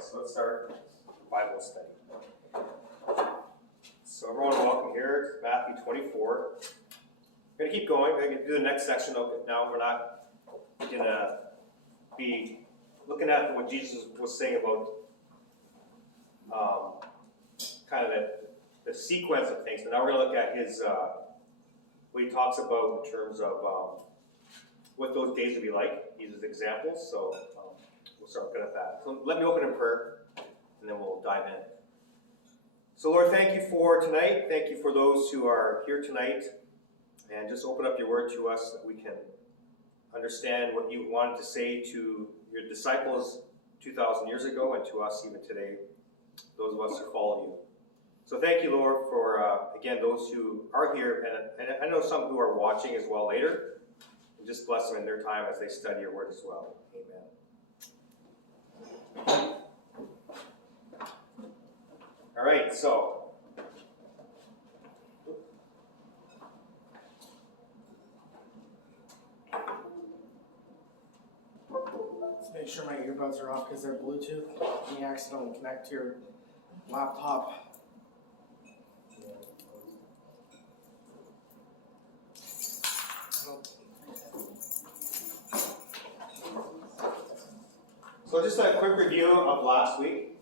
So let's start Bible study. So everyone, welcome here to Matthew 24. We're going to keep going. We're going to do the next section of it now. We're not going to be looking at what Jesus was saying about kind of the sequence of things. But now we're going to look at his what he talks about in terms of what those days would be like. He uses examples. So we'll start looking at that. So let me open in prayer, and then we'll dive in. So Lord, thank you for tonight. Thank you for those who are here tonight. And just open up your word to us that we can understand what you wanted to say to your disciples 2,000 years ago and to us even today, those of us who follow you. So thank you, Lord, for, again, those who are here, and I know some who are watching as well later. And just bless them in their time as they study your word as well. Amen. All right, so Let's make sure my earbuds are off because they're Bluetooth. And you accidentally connect to your laptop. So just a quick review of last week.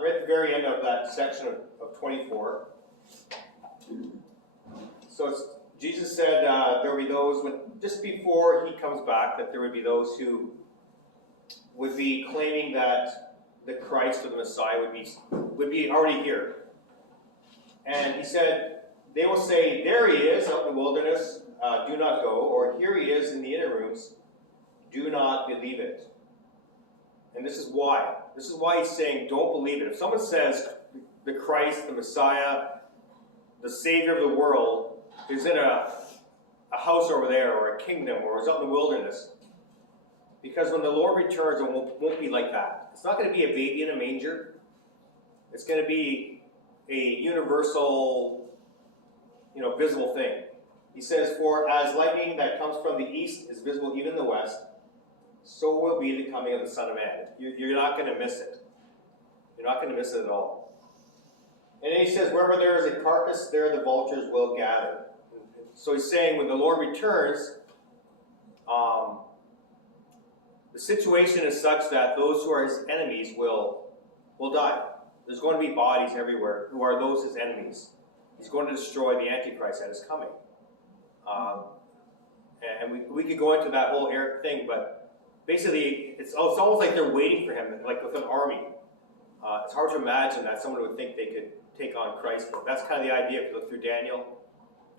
We're at the very end of that section of 24. So Jesus said there would be those, just before he comes back, that there would be those who would be claiming that the Christ or the Messiah would be already here. And he said, they will say, there he is out in the wilderness, do not go, or here he is in the inner rooms, do not believe it. And this is why. This is why he's saying, don't believe it. If someone says the Christ, the Messiah, the Savior of the world is in a house over there, or a kingdom, or is out in the wilderness, because when the Lord returns, it won't be like that. It's not going to be a baby in a manger. It's going to be a universal, visible thing. He says, for as lightning that comes from the east is visible even in the west, so will be the coming of the Son of Man. You're not going to miss it. You're not going to miss it at all. And then he says, wherever there is a carcass, there the vultures will gather. So he's saying when the Lord returns, the situation is such that those who are his enemies will die. There's going to be bodies everywhere who are those his enemies. He's going to destroy the Antichrist that is coming. And we could go into that whole thing, but basically, it's almost like they're waiting for him, like with an army. It's hard to imagine that someone would think they could take on Christ. But that's kind of the idea. If you look through Daniel,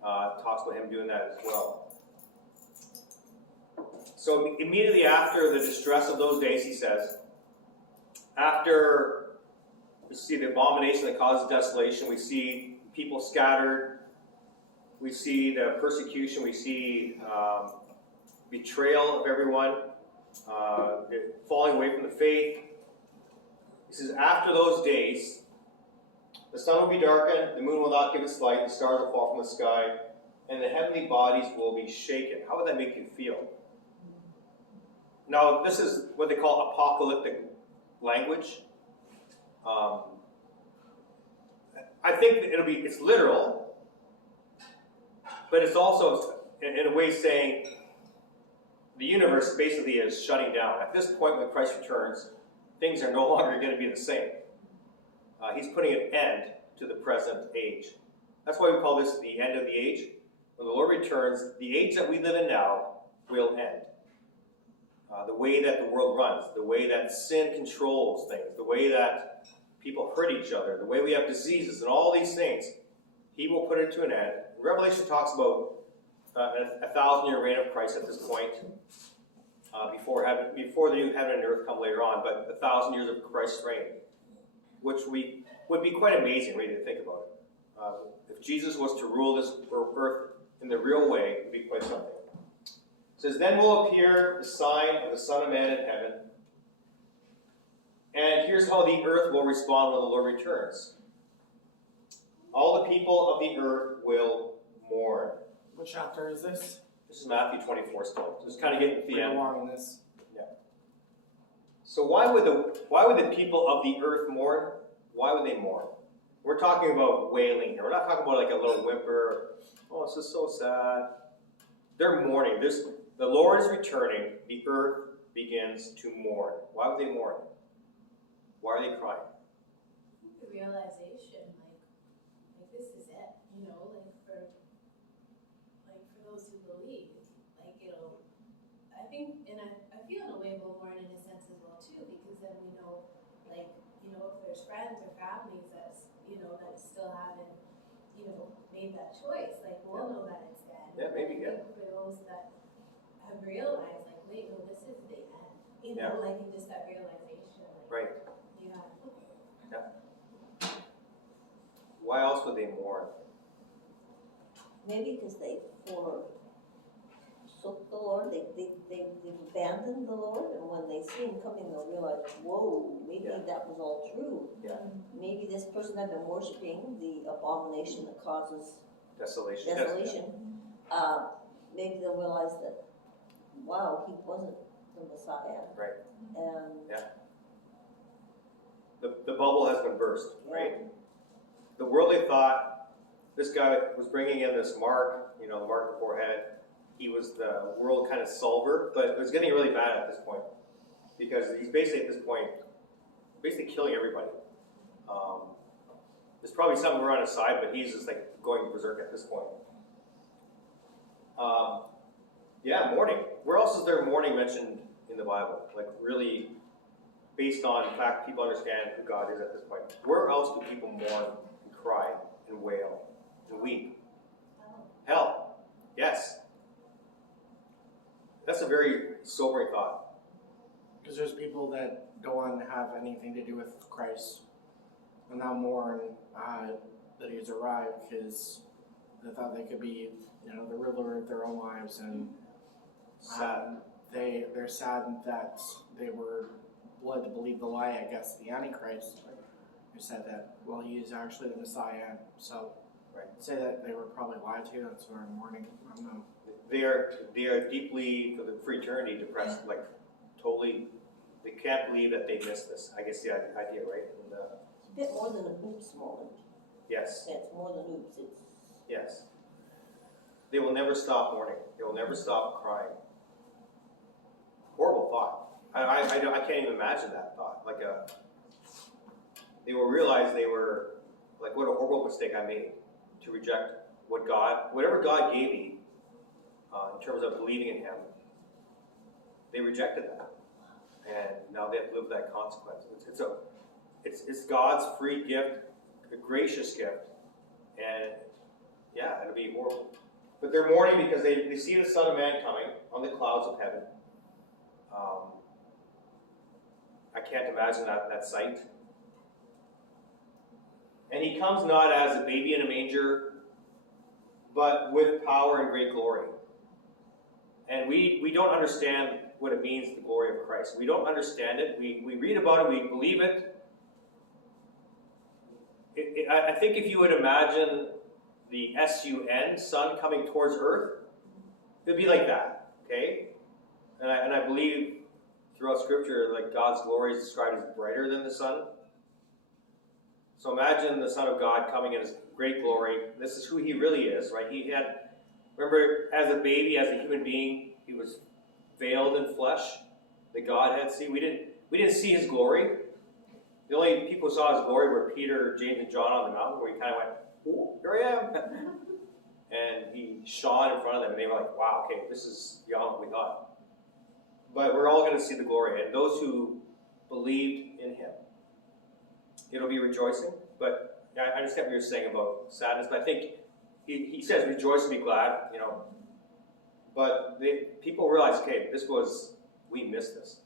it talks about him doing that as well. So immediately after the distress of those days, he says, after we see the abomination that causes desolation, we see people scattered, we see the persecution, we see betrayal of everyone, falling away from the faith. He says, after those days, the sun will be darkened, the moon will not give its light, the stars will fall from the sky, and the heavenly bodies will be shaken. How would that make you feel? Now, this is what they call apocalyptic language. I think it's literal, but it's also, in a way, saying the universe basically is shutting down. At this point, when Christ returns, things are no longer going to be the same. He's putting an end to the present age. That's why we call this the end of the age. When the Lord returns, the age that we live in now will end. The way that the world runs, the way that sin controls things, the way that people hurt each other, the way we have diseases, and all these things, he will put it to an end. Revelation talks about a 1,000-year reign of Christ at this point, before the new heaven and earth come later on, but 1,000 years of Christ's reign, which would be quite amazing, really, to think about it. If Jesus was to rule this earth in the real way, it would be quite something. It says, then will appear the sign of the Son of Man in heaven. And here's how the earth will respond when the Lord returns. All the people of the earth will mourn. What chapter is this? This is Matthew 24 still. Just kind of getting to the end. Along in this. Yeah. So why would the people of the earth mourn? Why would they mourn? We're talking about wailing here. We're not talking about like a little whimper. Oh, this is so sad. They're mourning. The Lord is returning. The earth begins to mourn. Why would they mourn? Why are they crying? The realization, like this is it, you know, for those who believe, like I think, and I feel in a way we'll mourn in a sense as well too, because then we know, like, you know, if there's friends or families that's, you know, that still haven't, you know, made that choice, like we'll know that it's dead. Yeah, maybe, I think for those that have realized, like, wait, no, this is the end, you know, like in just that realization, like, Right. Yeah. Why else would they mourn? Maybe because they forsook the Lord, they've abandoned the Lord, and when they see him coming, they'll realize, whoa, maybe that was all true. Yeah. Maybe this person had been worshiping the abomination that causes Desolation. maybe they'll realize that, wow, he wasn't the Messiah. Right. And The bubble has been burst, right? The worldly thought, this guy was bringing in this mark, you know, the mark of the forehead. He was the world kind of solver, but it was getting really bad at this point because he's basically at this point, basically killing everybody. There's probably some who are on his side, but he's just like going berserk at this point. Mourning. Where else is there mourning mentioned in the Bible? Like really based on the fact people understand who God is at this point. Where else do people mourn and cry and wail and weep? Hell. Yes. That's a very sobering thought. Because there's people that don't want to have anything to do with Christ, and now mourn that he's arrived because they thought they could be, you know, the ruler of their own lives, and Sad. they're sad that they were led to believe the lie. I guess the Antichrist, who said that, well, he is actually the Messiah. So, Right. Say that they were probably lied to. That's why I'm mourning. I don't know. They are deeply, for eternity, depressed. Like, totally, they can't believe that they missed this. I guess the idea, right? And, it's a bit more than an oops moment. yes. Yeah, it's more than oops, it's Yes. They will never stop mourning. They will never stop crying. Horrible thought. I can't even imagine that thought. They will realize they were, like, what a horrible mistake I made to reject whatever God gave me in terms of believing in him. They rejected that. And now they have to live with that consequence. It's God's free gift, a gracious gift. And yeah, it'll be horrible. But they're mourning because they see the Son of Man coming on the clouds of heaven. I can't imagine that sight. And he comes not as a baby in a manger, but with power and great glory. And we don't understand what it means, the glory of Christ. We don't understand it. We read about it, we believe it. I think if you would imagine the S-U-N, sun coming towards earth, it would be like that, okay? And I believe throughout Scripture, like God's glory is described as brighter than the sun. So imagine the Son of God coming in his great glory. This is who he really is, right? Remember, as a baby, as a human being, he was veiled in flesh. The Godhead. See, we didn't see his glory. The only people who saw his glory were Peter, James, and John on the mountain, where he kind of went, "Oh, here I am." And he shone in front of them, and they were like, "Wow, okay, this is beyond what we thought." But we're all going to see the glory, and those who believed in him, it'll be rejoicing. But I understand what you're saying about sadness, but I think he says, "Rejoice and be glad," you know. But people realize, okay, we missed this.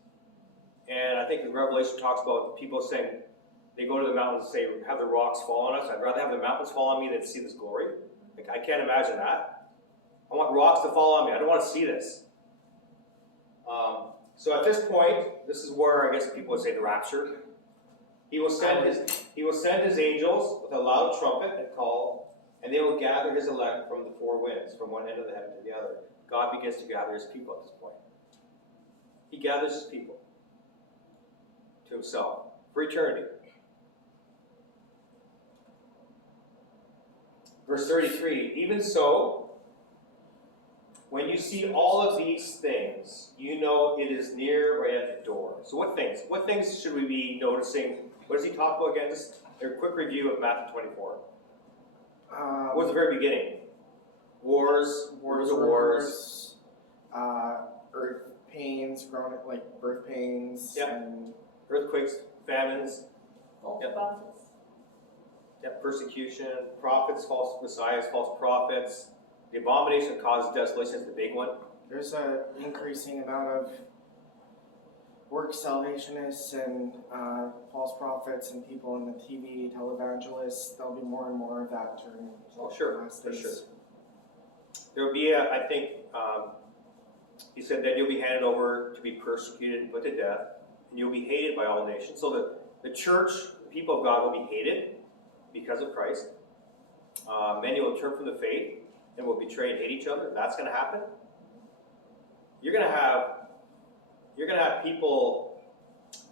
And I think the Revelation talks about people saying, they go to the mountains and say, have the rocks fall on us. I'd rather have the mountains fall on me than see this glory. Like, I can't imagine that. I want rocks to fall on me. I don't want to see this. So at this point, this is where I guess people would say the rapture. He will send his angels with a loud trumpet and call, and they will gather his elect from the four winds, from one end of the heaven to the other. God begins to gather his people at this point. He gathers his people. to himself for eternity. Verse 33, even so, when you see all of these things, you know it is near, right at the door. So what things? What things should we be noticing? What does he talk about again? Just a quick review of Matthew 24. What was the very beginning? Wars, wars of wars. Earth pains, like birth pains, Yep. and Earthquakes, famines, False Yep. prophets. persecution, prophets, false messiahs, false prophets. The abomination that causes desolation is the big one. there's an increasing amount of work salvationists and false prophets and people in the TV, televangelists. There'll be more and more of that during Oh, sure, the last for days. sure. There will be, I think, he said that you'll be handed over to be persecuted and put to death, and you'll be hated by all nations. So the church, the people of God, will be hated because of Christ. Many will turn from the faith and will betray and hate each other. That's going to happen. You're going to have people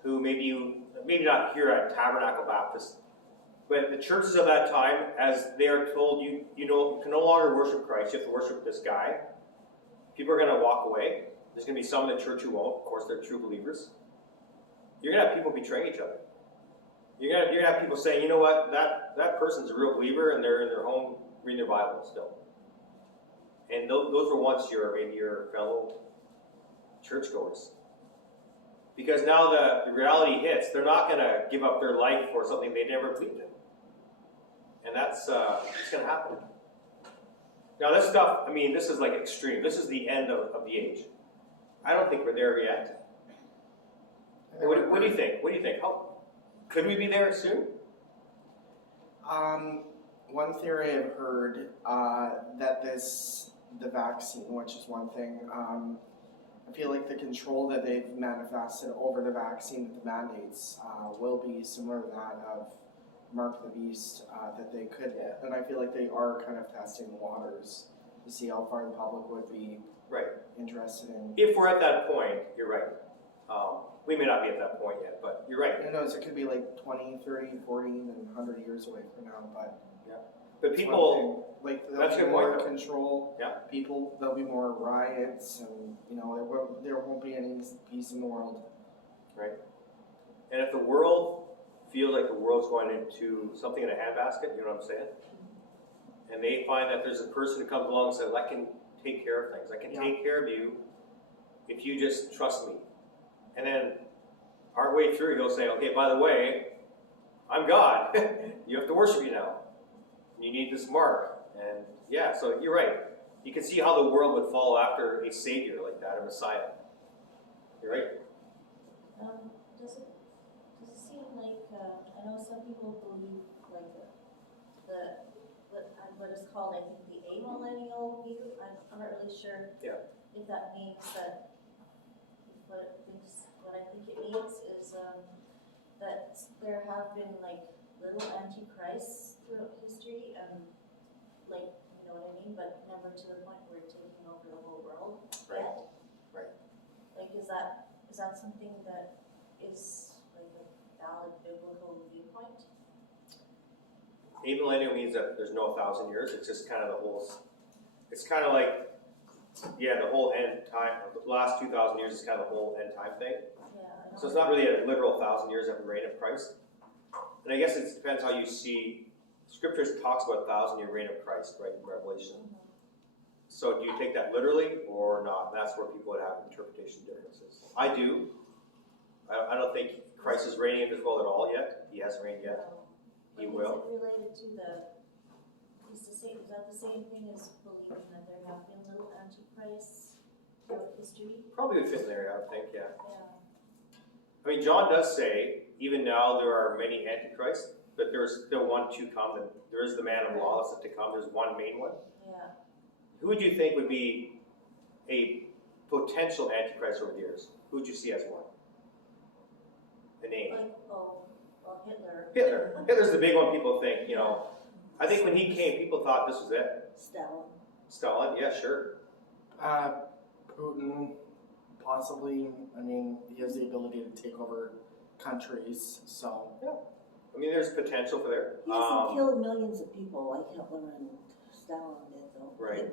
who maybe not here at Tabernacle Baptist, but the churches of that time, as they are told, you can no longer worship Christ. You have to worship this guy. People are going to walk away. There's going to be some in the church who won't. Of course, they're true believers. You're going to have people betraying each other. You're going to have people saying, you know what, that person's a real believer, and they're in their home reading their Bible still. And those were once maybe your fellow churchgoers. Because now the reality hits, they're not going to give up their life for something they never believed in. And that's it's going to happen. Now this stuff, this is like extreme. This is the end of the age. I don't think we're there yet. What do you think? What do you think? Could we be there soon? One theory I've heard that the vaccine, which is one thing, I feel like the control that they've manifested over the vaccine with the mandates will be similar to that of Mark the Beast, that they could, and I feel like they are kind of testing the waters to see how far the public would be interested in. If we're at that point, you're right. We may not be at that point yet, but you're right. Who knows, it could be like 20, 30, 40, even 100 years away from now, but But it's people, one thing. Like, that's a there'll good be more point, though. control. Yeah. People, there'll be more riots, and there won't be any peace in the world. and if the world feels like the world's going into something in a handbasket, you know what I'm saying? And they find that there's a person who comes along and says, I can take care of things. I can take care of you if you just trust me. And then partway through, he'll say, okay, by the way, I'm God. You have to worship me now. You need this mark. And so you're right. You can see how the world would follow after a savior like that, a Messiah. You're right. Does it seem like, I know some people believe like what is called, I think, the amillennial view. I'm not really sure if that means that, what I think it means is that there have been like little antichrists throughout history, and like, you know what I mean, but never to the point where it's taking over the whole world yet. Right. Like, is that something that is like a valid biblical viewpoint? Amillennial means that there's no 1,000 years. It's just kind of it's kind of like, the whole end time. The last 2,000 years is kind of the whole end time thing. Yeah. So it's not really a literal 1,000 years of the reign of Christ. And I guess it depends how you see. Scriptures talks about 1,000-year reign of Christ, right, in Revelation. So do you take that literally or not? That's where people would have interpretation differences. I do. I don't think Christ is reigning in this world at all yet. He hasn't reigned yet. He will. Is it related to is that the same thing as believing that there have been little antichrists throughout history? Probably would fit in there, I would think, yeah. Yeah. John does say, even now there are many antichrists, but there is still one to come, and there is the man of lawlessness to come. There's one main one. Yeah. Who would you think would be a potential antichrist over the years? Who would you see as one? A name. Like, Hitler. Hitler's the big one people think, I think when he came, people thought this was it. Stalin, yeah, sure. Putin, possibly. He has the ability to take over countries, so. I mean, there's potential for there. He hasn't killed millions of people like Hitler and Stalin did, though. Right.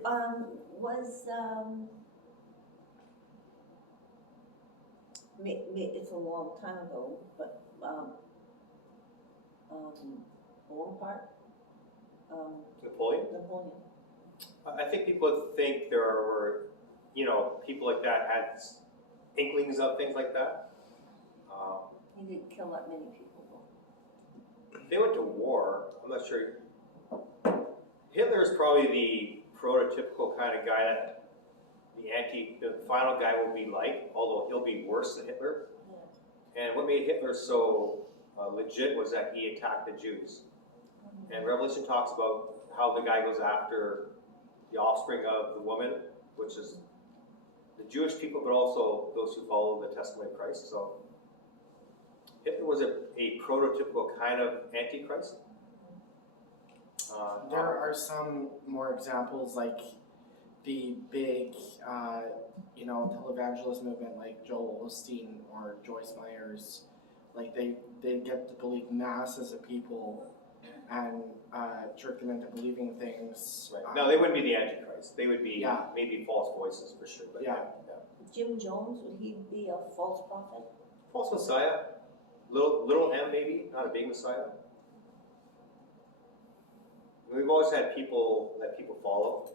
It's a long time ago, but Bonaparte, Napoleon? Napoleon. I think people think there were, people like that had inklings of things like that. He didn't kill that many people, though. They went to war. I'm not sure. Hitler is probably the prototypical kind of guy that the final guy will be like, although he'll be worse than Hitler. Yeah. And what made Hitler so legit was that he attacked the Jews. And Revelation talks about how the guy goes after the offspring of the woman, which is the Jewish people, but also those who follow the testimony of Christ. So Hitler was a prototypical kind of antichrist. There are some more examples, like the big, televangelist movement, like Joel Osteen or Joyce Myers. Like they get to believe masses of people and trick them into believing things. Right. No, they wouldn't be the antichrist. They would be Yeah. maybe false voices for sure. But Yeah. Jim Jones, would he be a false prophet? False Messiah, little M maybe, not a big Messiah. We've always had people that people follow,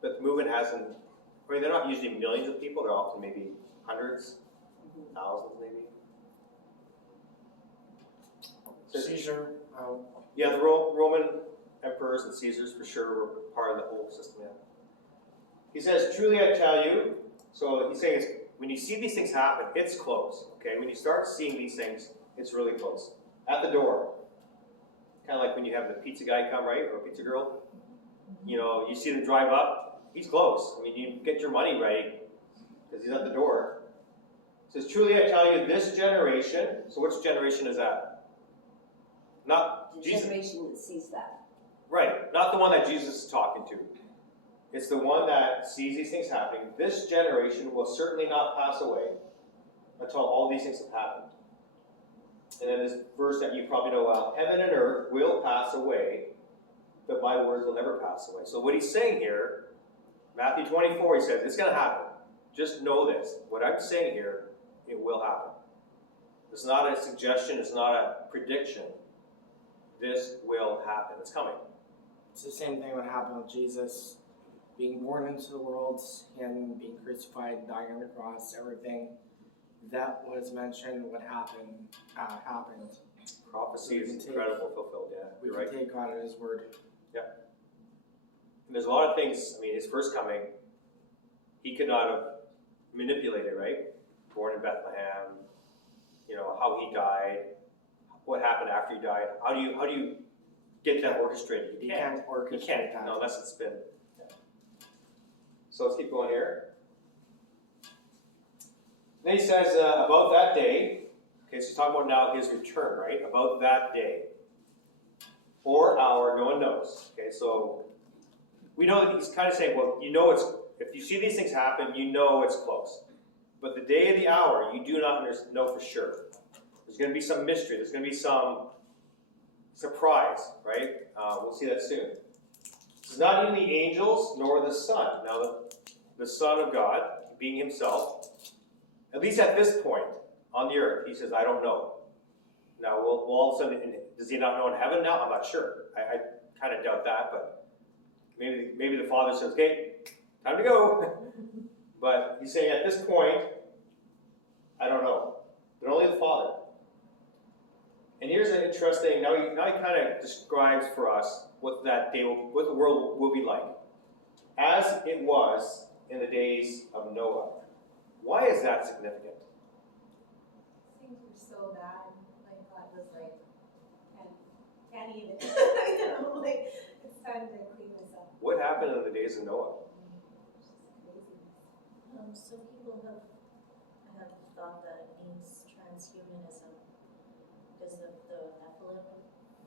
but the movement hasn't. I mean, they're not usually millions of people. They're often maybe hundreds, thousands, maybe. Caesar, Yeah, the Roman emperors and Caesars for sure were part of the whole system. Yeah. He says, "Truly I tell you." So he's saying, when you see these things happen, it's close. Okay, when you start seeing these things, it's really close. At the door. Kind of like when you have the pizza guy come, right, or pizza girl. You see them drive up. He's close. I mean, you get your money ready because he's at the door. It says, "Truly I tell you, this generation." So which generation is that? Not The Jesus. generation that sees that. Right, not the one that Jesus is talking to. It's the one that sees these things happening. This generation will certainly not pass away until all these things have happened. And then this verse that you probably know well, "Heaven and earth will pass away, but my words will never pass away." So what he's saying here, Matthew 24, he says, it's going to happen. Just know this. What I'm saying here, it will happen. It's not a suggestion. It's not a prediction. This will happen. It's coming. it's the same thing that happened with Jesus being born into the world, him being crucified, dying on the cross, everything that was mentioned, what happened. Prophecy We can is take- incredible fulfilled. Yeah, We you're can right. take God at His word. And there's a lot of things. I mean, his first coming, he could not have manipulated, right? Born in Bethlehem, how he died, what happened after he died. How do you get that orchestrated? You You can't. can't orchestrate You can't. that. No, unless it's been. Yeah. So let's keep going here. Then he says about that day. Okay, so he's talking about now his return, right? About that day or hour, no one knows. Okay, so we know that he's kind of saying, well, if you see these things happen, it's close. But the day of the hour, you do not know for sure. There's going to be some mystery. There's going to be some surprise, right? We'll see that soon. It's not even the angels nor the Son. Now, the Son of God, being himself, at least at this point on the earth, he says, I don't know. Now, will all of a sudden, does he not know in heaven now? I'm not sure. I kind of doubt that, but maybe the Father says, okay, time to go. But he's saying at this point, I don't know. But only the Father. And here's an interesting, now he kind of describes for us what that day, what the world will be like. As it was in the days of Noah. Why is that significant? Things were so bad, like God was like, can't even, it's time to clean this up. What happened in the days of Noah? It's just crazy. Some people have thought that it means transhumanism because of the Nephilim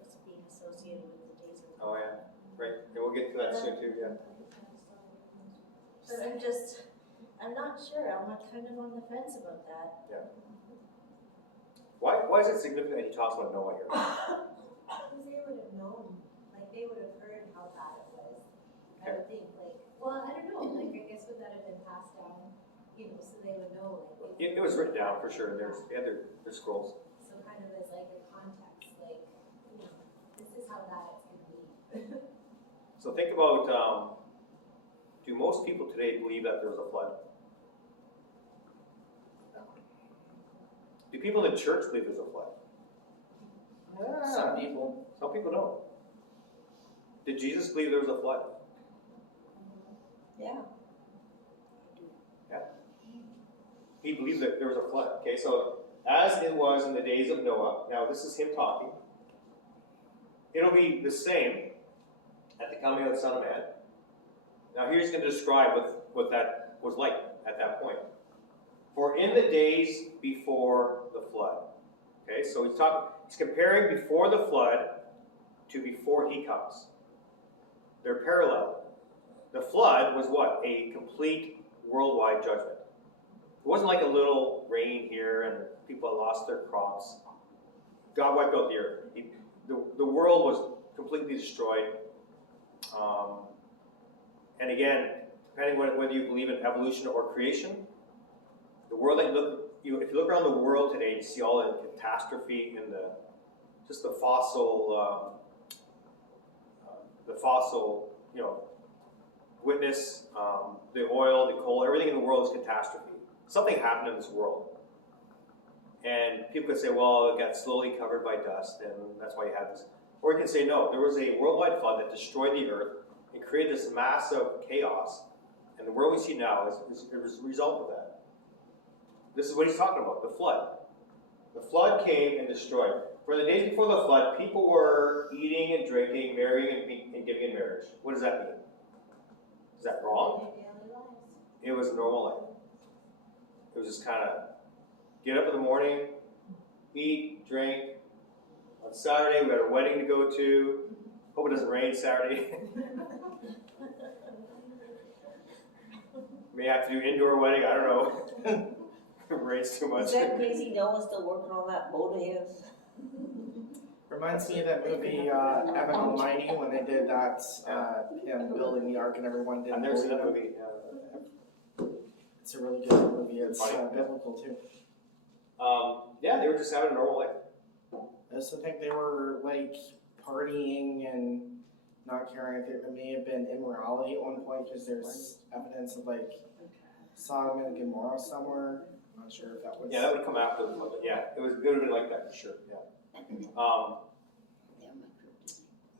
was being associated with the days of Oh, yeah. Right, and we'll get to that soon too, yeah. But I'm just, I'm not sure, I'm kind of on the fence about that. Why is it significant that he talks about Noah here? Because they would have known, like, they would have heard how bad it was. I would think, like, well, I don't know, like, I guess would that have been passed down, you know, so they would know, like. It was written down for sure. They had their scrolls. So kind of as like a context, like, you know, this is how bad it's gonna be. So think about, do most people today believe that there was a flood? Do people in the church believe there's a flood? Some people. Some people don't. Did Jesus believe there was a flood? Yeah. He believed that there was a flood. Okay, so as it was in the days of Noah, now this is him talking, it'll be the same at the coming of the Son of Man. Now here's going to describe what that was like at that point. For in the days before the flood. Okay, so he's comparing before the flood to before he comes. They're parallel. The flood was what? A complete worldwide judgment. It wasn't like a little rain here and people had lost their crops. God wiped out the earth. The world was completely destroyed. And again, depending on whether you believe in evolution or creation, the world that if you look around the world today, you see all the catastrophe and the fossil, witness, the oil, the coal, everything in the world is catastrophe. Something happened in this world. And people could say, well, it got slowly covered by dust, and that's why you have this. Or you can say, no, there was a worldwide flood that destroyed the earth and created this massive chaos. And the world we see now is a result of that. This is what he's talking about, the flood. The flood came and destroyed. For the days before the flood, people were eating and drinking, marrying and giving in marriage. What does that mean? Is that wrong? Their daily lives. It was a normal life. It was just kind of get up in the morning, eat, drink. On Saturday, we had a wedding to go to. Hope it doesn't rain Saturday. May have to do indoor wedding, I don't know. If it rains too much. Is that crazy Noah still working on that boat of his? Reminds me of that movie, Evan Almighty, when they did that, him building the ark and everyone did. I've never seen that movie. It's a really good movie. It's Funny. biblical too. Yeah, they were just having a normal life. I also think they were like partying and not caring. It may have been immorality at one point because there's evidence of like Sodom and Gomorrah somewhere. I'm not sure if that was. Yeah, that would come after the flood. But yeah, it would have been like that for sure. Yeah.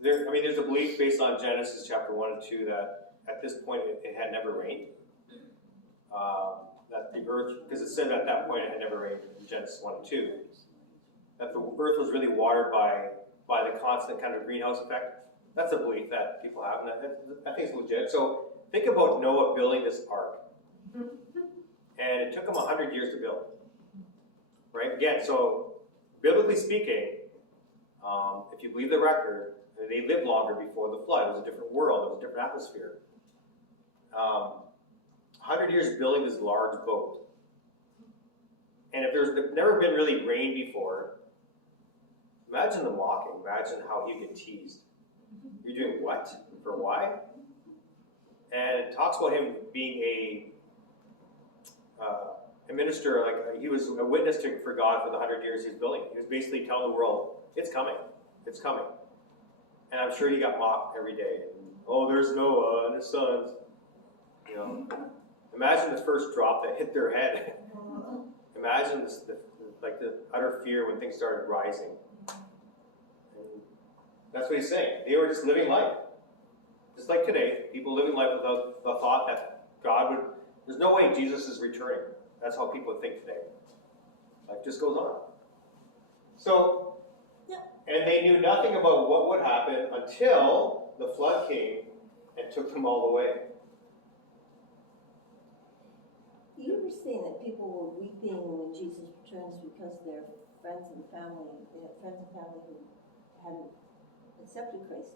There's a belief based on Genesis chapter 1 and 2 that at this point it had never rained. That the earth, because it said at that point it had never rained in Genesis 1 and 2, that the earth was really watered by the constant kind of greenhouse effect. That's a belief that people have, and I think it's legit. So think about Noah building this ark. And it took him 100 years to build. Right? Again, so biblically speaking, if you believe the record, they lived longer before the flood. It was a different world. It was a different atmosphere. 100 years building this large boat. And if there's never been really rain before, imagine the mocking. Imagine how he'd get teased. You're doing what? For why? And it talks about him being a minister, like he was a witness for God for the 100 years he was building. He was basically telling the world, it's coming. It's coming. And I'm sure he got mocked every day. Oh, there's Noah and his sons. Imagine the first drop that hit their head. Imagine the utter fear when things started rising. And that's what he's saying. They were just living life. Just like today, people living life without the thought that God would, there's no way Jesus is returning. That's how people think today. Life just goes on. So, and they knew nothing about what would happen until the flood came and took them all away. You were saying that people were weeping when Jesus returns because their friends and family, they had friends and family who hadn't accepted Christ.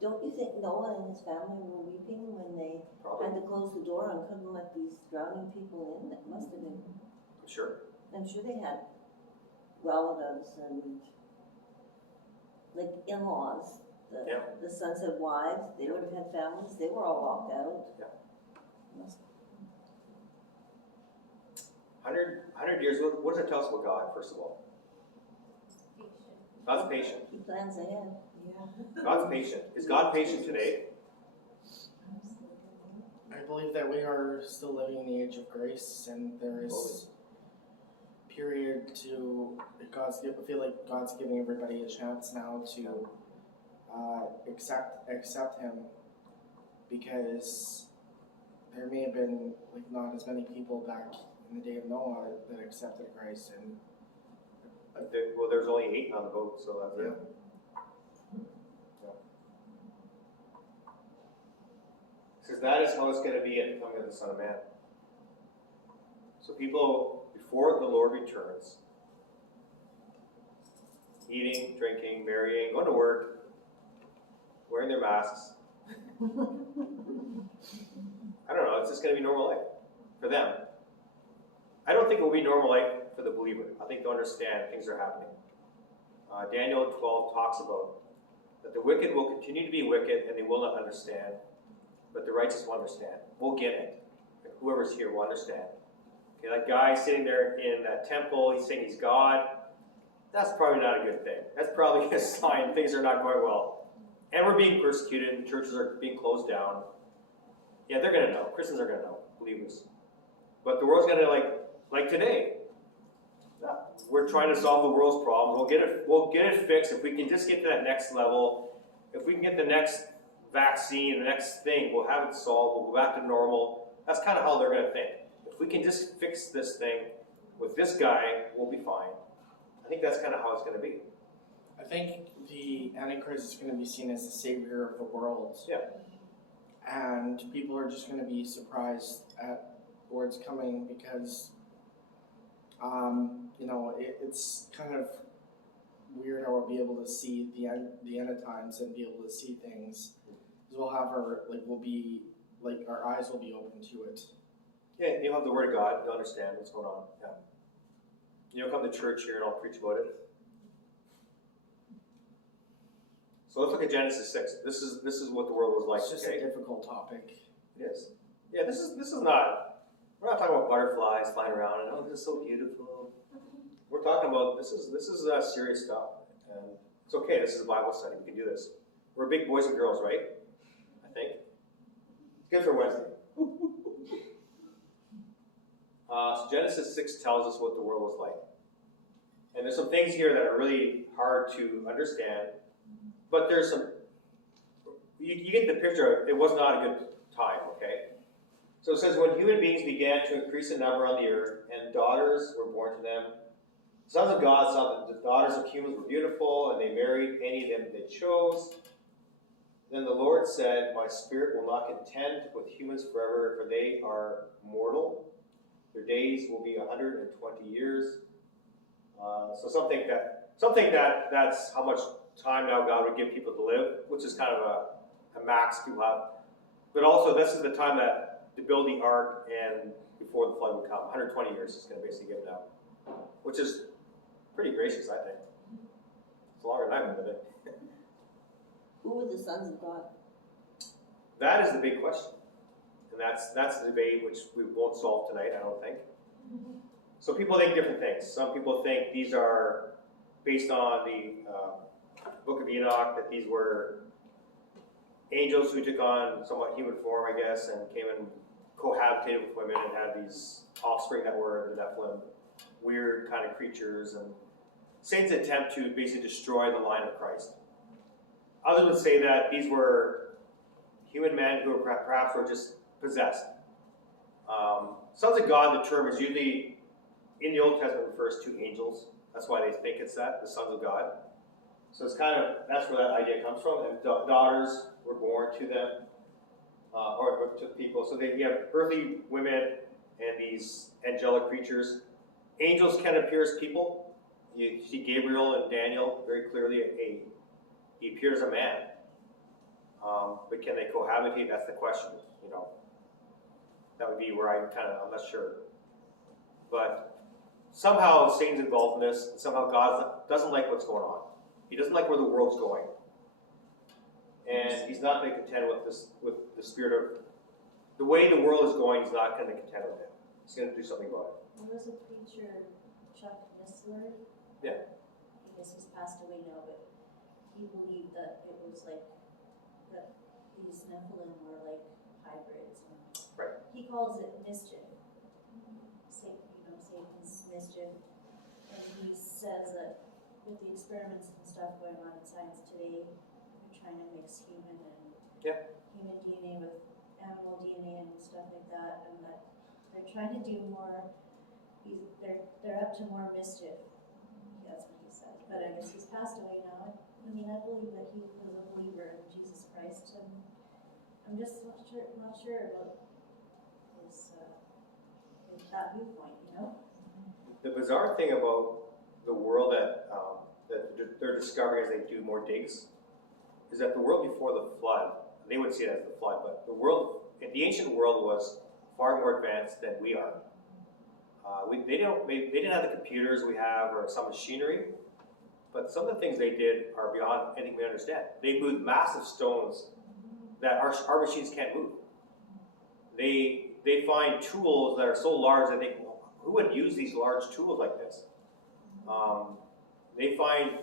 Don't you think Noah and his family were weeping when they Probably, had to close the door and couldn't let these drowning people in? It must have been. I'm sure. I'm sure they had relatives and like in-laws. Yeah. The sons had wives. They would have had families. They were all locked out. Yeah. Must- 100 years, what does that tell us about God, first of all? Patient. God's patient. He plans ahead. Yeah. God's patient. Is God patient today? I believe that we are still living in the age of grace, and there is period to I feel like God's giving everybody a chance now to accept Him, because there may have been like not as many people back in the day of Noah that accepted Christ, and Well, there's only 8 on the boat, so that's it. Says that is how it's going to be at the coming of the Son of Man. So people, before the Lord returns, eating, drinking, marrying, going to work, wearing their masks. I don't know, it's just going to be normal life for them. I don't think it will be normal life for the believer. I think they'll understand things are happening. Daniel 12 talks about that the wicked will continue to be wicked and they will not understand, but the righteous will understand. We'll get it. Whoever's here will understand. Okay, that guy sitting there in that temple, he's saying he's God. That's probably not a good thing. That's probably a sign things are not going well. And we're being persecuted, churches are being closed down. Yeah, they're going to know. Christians are going to know, believers. But the world's going to, like today, we're trying to solve the world's problems. We'll get it fixed if we can just get to that next level. If we can get the next vaccine, the next thing, we'll have it solved. We'll go back to normal. That's kind of how they're going to think. If we can just fix this thing with this guy, we'll be fine. I think that's kind of how it's going to be. I think the Antichrist is going to be seen as the savior of the world. Yeah. And people are just going to be surprised at what's coming because, it's kind of weird how we'll be able to see the end of times and be able to see things. Because we'll have our eyes will be open to it. Yeah, you'll have the Word of God to understand what's going on. Yeah. You'll come to church here and I'll preach about it. So let's look at Genesis 6. This is what the world was like. It's just okay? a difficult topic. It is. Yeah, this is not. We're not talking about butterflies flying around and this is so beautiful. We're talking about this is serious stuff, and it's okay. This is a Bible study. We can do this. We're big boys and girls, right? I think it's good for Wednesday. So Genesis 6 tells us what the world was like, and there's some things here that are really hard to understand. But there's some, you get the picture, it was not a good time, okay? So it says, when human beings began to increase in number on the earth, and daughters were born to them, sons of God saw that the daughters of humans were beautiful, and they married any of them they chose. Then the Lord said, my spirit will not contend with humans forever, for they are mortal. Their days will be 120 years. So something that's how much time now God would give people to live, which is kind of a max people have. But also, this is the time that to build the ark and before the flood would come. 120 years is going to basically give it out, which is pretty gracious, I think. It's longer than I've been living. Who were the sons of God? That is the big question, and that's the debate which we won't solve tonight, I don't think. So people think different things. Some people think these are based on the Book of Enoch, that these were angels who took on somewhat human form, I guess, and came and cohabitated with women and had these offspring that were the Nephilim, weird kind of creatures, and Satan's attempt to basically destroy the line of Christ. Others would say that these were human men who were perhaps were just possessed. Sons of God, the term is usually in the Old Testament refers to angels. That's why they think it's that, the sons of God. So it's kind of, that's where that idea comes from. And daughters were born to them, or to people. So you have earthly women and these angelic creatures. Angels can appear as people. You see Gabriel and Daniel very clearly, He appears a man. But can they cohabitate? That's the question, you know. That would be where I'm not sure. But somehow Satan's involved in this, and somehow God doesn't like what's going on. He doesn't like where the world's going. And he's not going to contend with the spirit of, the way the world is going, he's not going to contend with it. He's going to do something about it. There was a preacher, Chuck Missler. Yeah. I guess he's passed away now, but he believed that it was like, that these Nephilim were like hybrids. And Right. he calls it mischief. Satan's mischief. And he says that with the experiments and stuff going on in science today, they're trying to mix human DNA with animal DNA and stuff like that, and that they're trying to do more. They're up to more mischief. That's what he said. But I guess he's passed away now. I mean, I believe that he was a believer in Jesus Christ, and I'm just not sure about his that viewpoint. You know. The bizarre thing about the world that they're discovering as they do more digs is that the world before the flood, they would see it as the flood, but the world, the ancient world was far more advanced than we are. They didn't have the computers we have or some machinery, but some of the things they did are beyond anything we understand. They moved massive stones that our machines can't move. They find tools that are so large that who would use these large tools like this? They find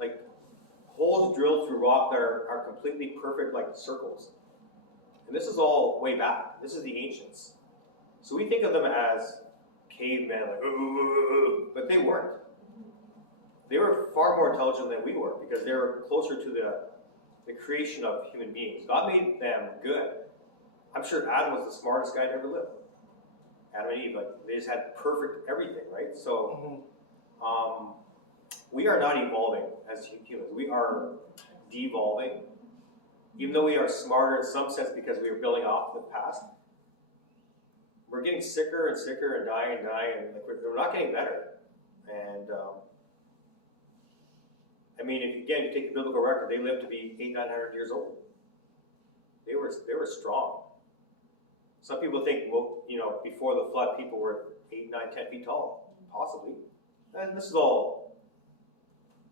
like holes drilled through rock that are completely perfect, like circles. And this is all way back. This is the ancients. So we think of them as cavemen, like, ooh, but they weren't. They were far more intelligent than we were because they were closer to the creation of human beings. God made them good. I'm sure Adam was the smartest guy to ever live. Adam and Eve, like, they just had perfect everything, right? So, we are not evolving as humans. We are devolving. Even though we are smarter in some sense because we are building off the past, we're getting sicker and sicker and dying, and like we're not getting better. And I mean, if you take the biblical record, they lived to be 800-900 years old. They were strong. Some people think, well, before the flood, people were 8, 9, 10 feet tall, possibly. And this is all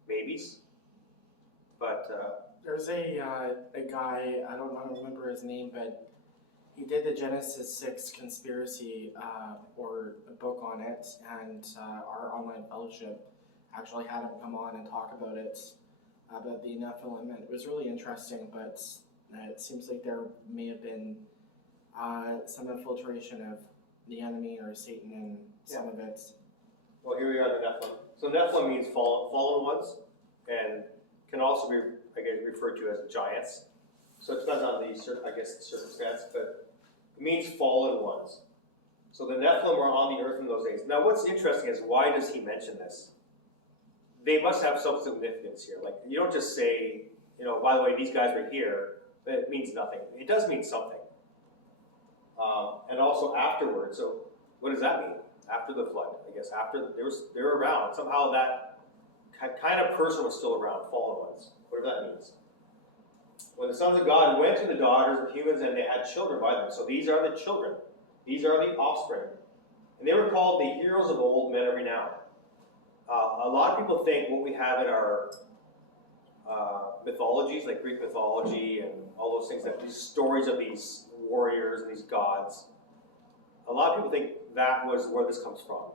maybes. But there's a guy, I don't remember his name, but he did the Genesis 6 conspiracy or a book on it, and our online fellowship actually had him come on and talk about it, about the Nephilim. It was really interesting, but it seems like there may have been some infiltration of the enemy or Satan in some of it. well, here we are, the Nephilim. So Nephilim means fallen ones, and can also be, I guess, referred to as giants. So it depends on the circumstance, but it means fallen ones. So the Nephilim were on the earth in those days. Now, what's interesting is, why does he mention this? They must have some significance here. Like, you don't just say, by the way, these guys were here, but it means nothing. It does mean something. And also afterwards. So what does that mean? After the flood, I guess. After they were around. Somehow that kind of person was still around, fallen ones, whatever that means. When the sons of God went to the daughters of humans, and they had children by them. So these are the children. These are the offspring. And they were called the heroes of old, men of renown. A lot of people think what we have in our mythologies, like Greek mythology and all those things, that these stories of these warriors and these gods, a lot of people think that was where this comes from.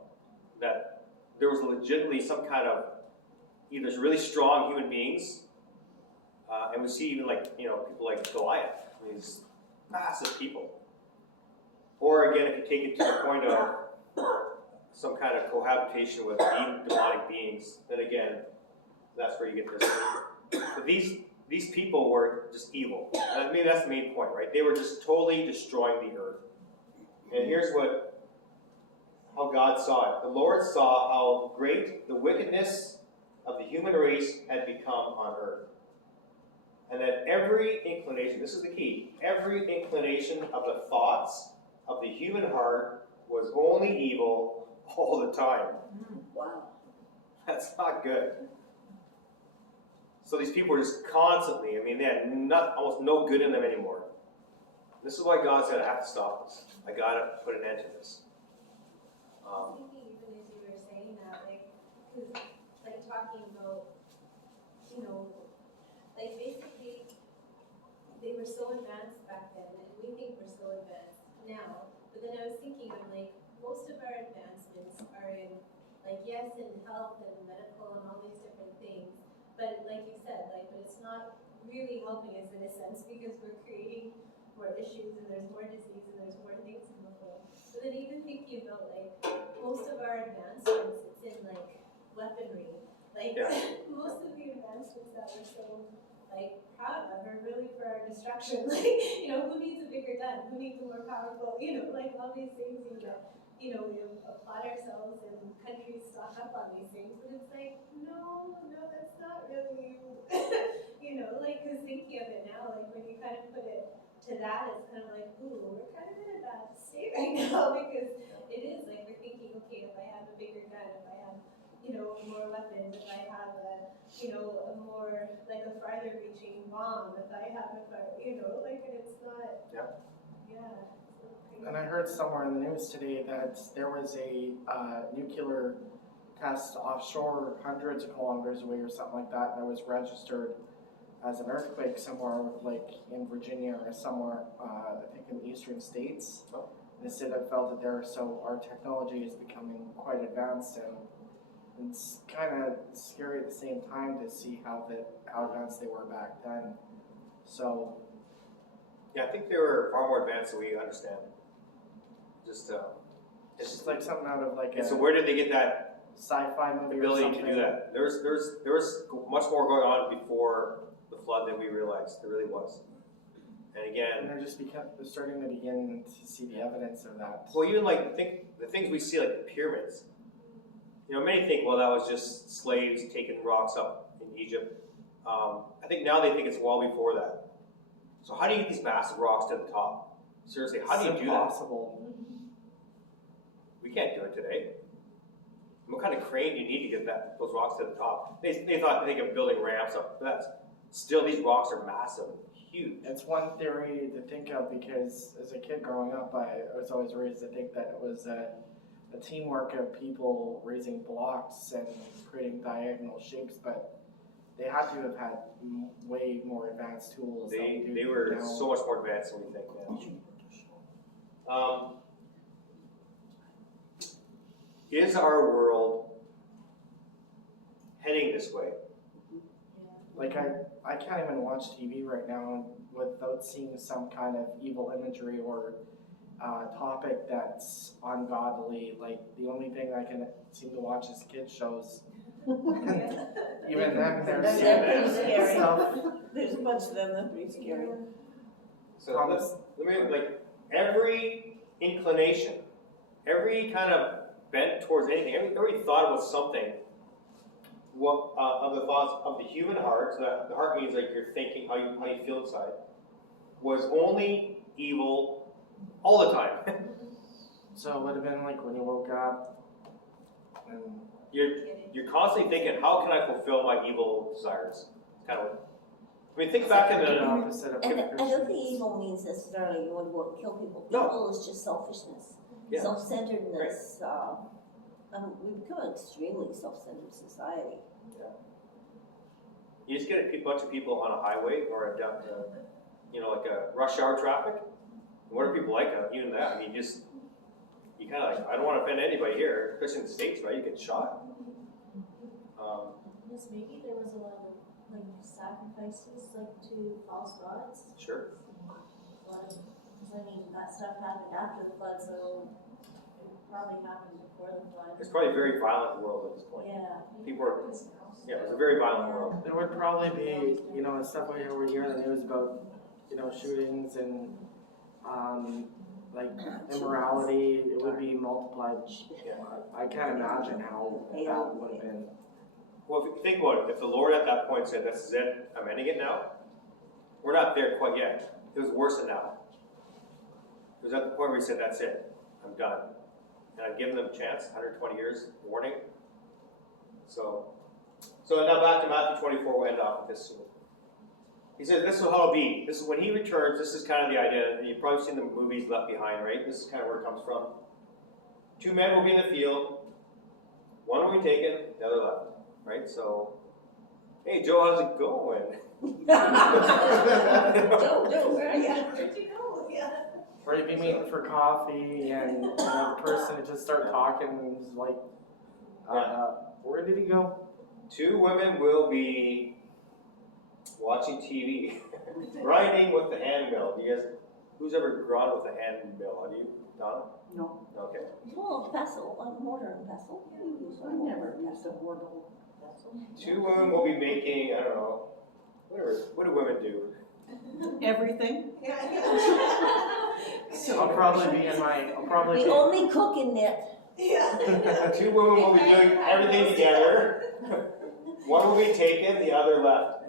That there was legitimately some kind of either really strong human beings, and we see even people like Goliath, these massive people. Or again, if you take it to the point of some kind of cohabitation with demonic beings, then again, that's where you get this. But these people were just evil. Maybe that's the main point, right? They were just totally destroying the earth. And here's how God saw it. The Lord saw how great the wickedness of the human race had become on earth. And that every inclination, this is the key, every inclination of the thoughts of the human heart was only evil all the time. Wow. That's not good. So these people were just constantly, I mean, they had almost no good in them anymore. This is why God said, I have to stop this. I gotta put an end to this. I was thinking even as you were saying that, like, cause, like, talking about, you know, like, basically, they were so advanced back then, and we think we're so advanced now, but then I was thinking, I'm like, most of our advancements are in, like, yes, in health and medical and all these different things, but like you said, like, but it's not really helping us in a sense, because we're creating more issues, and there's more disease, and there's more things in the world. So then even thinking about, like, most of our advancements, it's in, like, weaponry. Like, Yeah. most of the advancements that we're so, like, proud of are really for our destruction. Like, you know, who needs a bigger gun? Who needs a more powerful, you know, like, all these things you know, we applaud ourselves and countries stock up on these things, but it's like, no, that's not really, you know, like, because thinking of it now, like, when you kind of put it to that, it's kind of like, ooh, we're kind of in a bad state right now, because it is, like, we're thinking, okay, if I have a bigger gun, if I have, you know, more weapons, if I have a, you know, a more, like, a farther reaching bomb, if I have you know, like, and it's not, Yeah. yeah. And I heard somewhere in the news today that there was a nuclear test offshore hundreds of kilometers away or something like that, and it was registered as an earthquake somewhere, like in Virginia or somewhere, I think in the eastern states. Oh. They said it felt that there, so our technology is becoming quite advanced, and it's kind of scary at the same time to see how advanced they were back then. So Yeah, I think they were far more advanced than we understand. it's just like something out of like and a so where did they get that sci-fi movie or ability something. to do that? There was much more going on before the flood than we realized. There really was. And And again, they're starting to begin to see the evidence of that. well, even like the things we see, like the pyramids. You know, many think, well, that was just slaves taking rocks up in Egypt. I think now they think it's well before that. So how do you get these massive rocks to the top? Seriously, how do you do that? Impossible. We can't do it today. What kind of crane do you need to get those rocks to the top? They thought they could building ramps up. But that's still, these rocks are massive, huge. It's one theory to think of because as a kid growing up, I was always raised to think that it was a teamwork of people raising blocks and creating diagonal shapes, but they had to have had way more advanced tools. They were so much more advanced than we think now. Is our world heading this way? Like I can't even watch TV right now without seeing some kind of evil imagery or topic that's ungodly. Like the only thing I can seem to watch is kids shows. Even then, They're there's pretty scary. stuff. There's a bunch of them that are pretty scary. So let me, like, every inclination, every kind of bent towards anything, every thought about something, of the thoughts of the human heart, so that the heart means like you're thinking, how you feel inside, was only evil all the time. So it would have been like when you woke up and You're constantly thinking, how can I fulfill my evil desires? Kind of. I mean, think back in the the. opposite of And what I don't think Christians- evil means necessarily you want to go and kill people. No. Evil is just selfishness, Yeah. self-centeredness. We've become an extremely self-centered society. You just get a bunch of people on a highway or like a rush hour traffic. What are people like? Even that, I mean, you kind of like, I don't want to offend anybody here, especially in the States, right? You get shot. Yes, maybe there was a lot of like sacrifices like to false gods. Sure. A lot of, because I mean that stuff happened after the flood, so it probably happened before the flood. It's probably a very violent world at this point. Yeah. People are, yeah, it's a very violent world. There would probably be, stuff we hear in the news about, shootings and, like immorality. It would be multiplied. I can't imagine how that would have been. Well, if you think about it, if the Lord at that point said, this is it, I'm ending it now, we're not there quite yet. It was worse than now. It was at the point where he said, that's it, I'm done. And I've given them a chance, 120 years warning. So, So now back to Matthew 24, we'll end off with this soon. He says, this is how it'll be. This is when he returns, this is kind of the idea. And you've probably seen the movies Left Behind, right? This is kind of where it comes from. Two men will be in the field. One will be taken, the other left. Right? So, hey, Joe, how's it going? Joe, where are you? Where'd you go? Yeah. Or you'd be meeting for coffee and the person would just start talking and was like, where did he go? Two women will be watching TV, grinding with the handmill. Do you guys, who's ever ground with a handmill? Have you, Donna? No. Okay. Well, pestle, a mortar and pestle. So I never used a mortar and pestle. Two women will be making, I don't know, what do women do? Everything. I'll probably be We only cook and knit. Yeah. Two women will be doing everything together. One will be taken, the other left.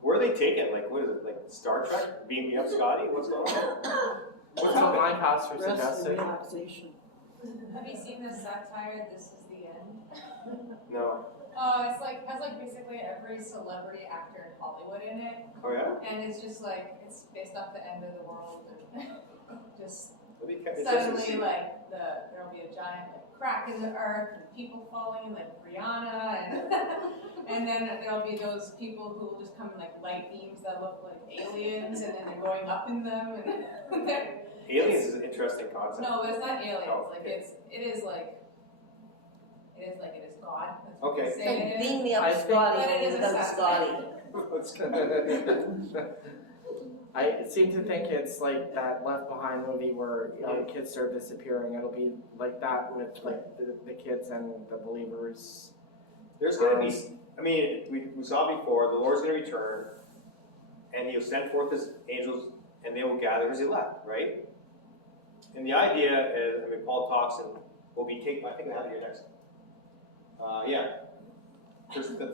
Where are they taken? Like, what is it? Like Star Trek? Beam me up, Scotty? What's going on? That's what my pastor Rest and suggested. relaxation. Have you seen the satire, This Is the End? No. It's like, has like basically every celebrity actor in Hollywood in it, Oh yeah? and it's just like, it's based off the end of the world, and just That'd be kind of suddenly interesting. like, there'll be a giant like crack in the earth, and people falling in like Rihanna, and and then there'll be those people who will just come in like light beams that look like aliens, and then they're going up in them, and they're, Aliens is an interesting concept. no, but it's not aliens, Oh, like okay. it is God, that's what Okay. they say it is. Beam me up, I think- Scotty, But it is and a then satire. Scotty. I seem to think it's like that Left Behind movie where kids start disappearing. It'll be like that with like the kids and the believers. There's going to be, I mean, we saw before, the Lord's going to return, and he'll send forth his angels, and they will gather his elect, right? And the idea is, I mean, Paul talks, and we'll be taken, I think I have it here next.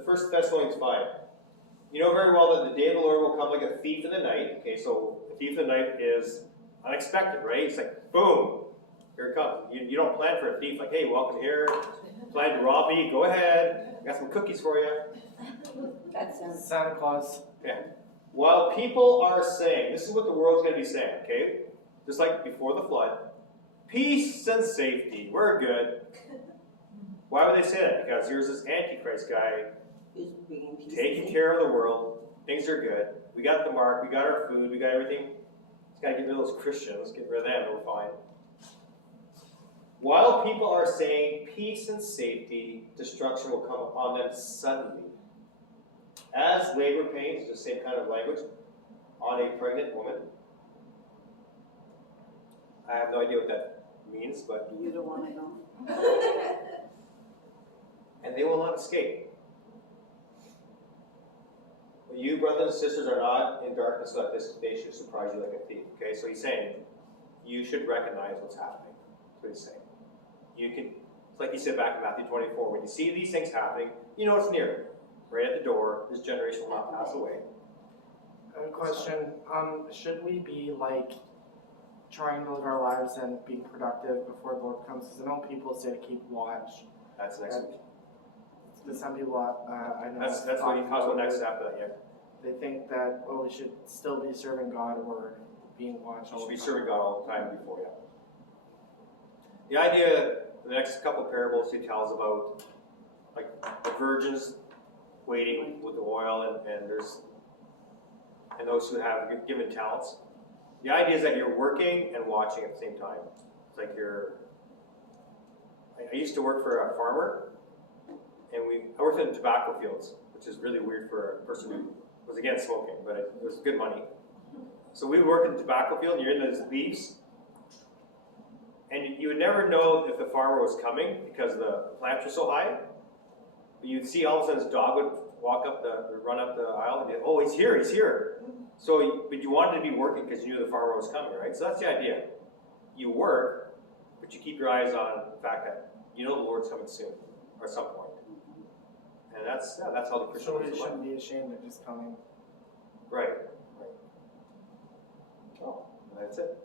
First Thessalonians 5. You know very well that the day of the Lord will come like a thief in the night. Okay, so a thief in the night is unexpected, right? It's like, boom, here it comes. You don't plan for a thief, like, hey, welcome here, plan to rob me, go ahead, I got some cookies for you. That sounds. Santa Claus. While people are saying, this is what the world's going to be saying, okay? Just like before the flood, peace and safety, we're good. Why would they say that? Because here's this Antichrist guy Is being peaceful. taking care of the world, things are good, we got the mark, we got our food, we got everything. Just got to get rid of those Christians, get rid of them, and we're fine. While people are saying peace and safety, destruction will come upon them suddenly. As labor pains, the same kind of language, on a pregnant woman. I have no idea what that means, but You don't want to know. and they will not escape. But you, brothers and sisters, are not in darkness so that this day should surprise you like a thief. Okay, so he's saying you should recognize what's happening. That's what he's saying. You can, it's like he said back in Matthew 24, when you see these things happening, you know it's near. Right at the door, this generation will not pass away. I have a question. Should we be like trying to live our lives and be productive before the Lord comes? Because I know people say to keep watch. That's next week. But some people I know. That's what he talks about next after that, yeah. They think that we should still be serving God or being watched You all should the be time. serving God all the time before, yeah. The idea, the next couple of parables he tells about, like the virgins waiting with the oil, and those who have given talents. The idea is that you're working and watching at the same time. It's like I used to work for a farmer, and I worked in the tobacco fields, which is really weird for a person who was against smoking, but it was good money. So we would work in the tobacco field, and you're in those leaves, and you would never know if the farmer was coming because the plants were so high. But you'd see all of a sudden his dog would run up the aisle, and oh, he's here, he's here. So, but you wanted to be working because you knew the farmer was coming, right? So that's the idea. You work, but you keep your eyes on the fact that you know the Lord's coming soon, or at some point. And that's how the Christian So lives we their life. shouldn't be ashamed of just coming. Right. Oh, that's it.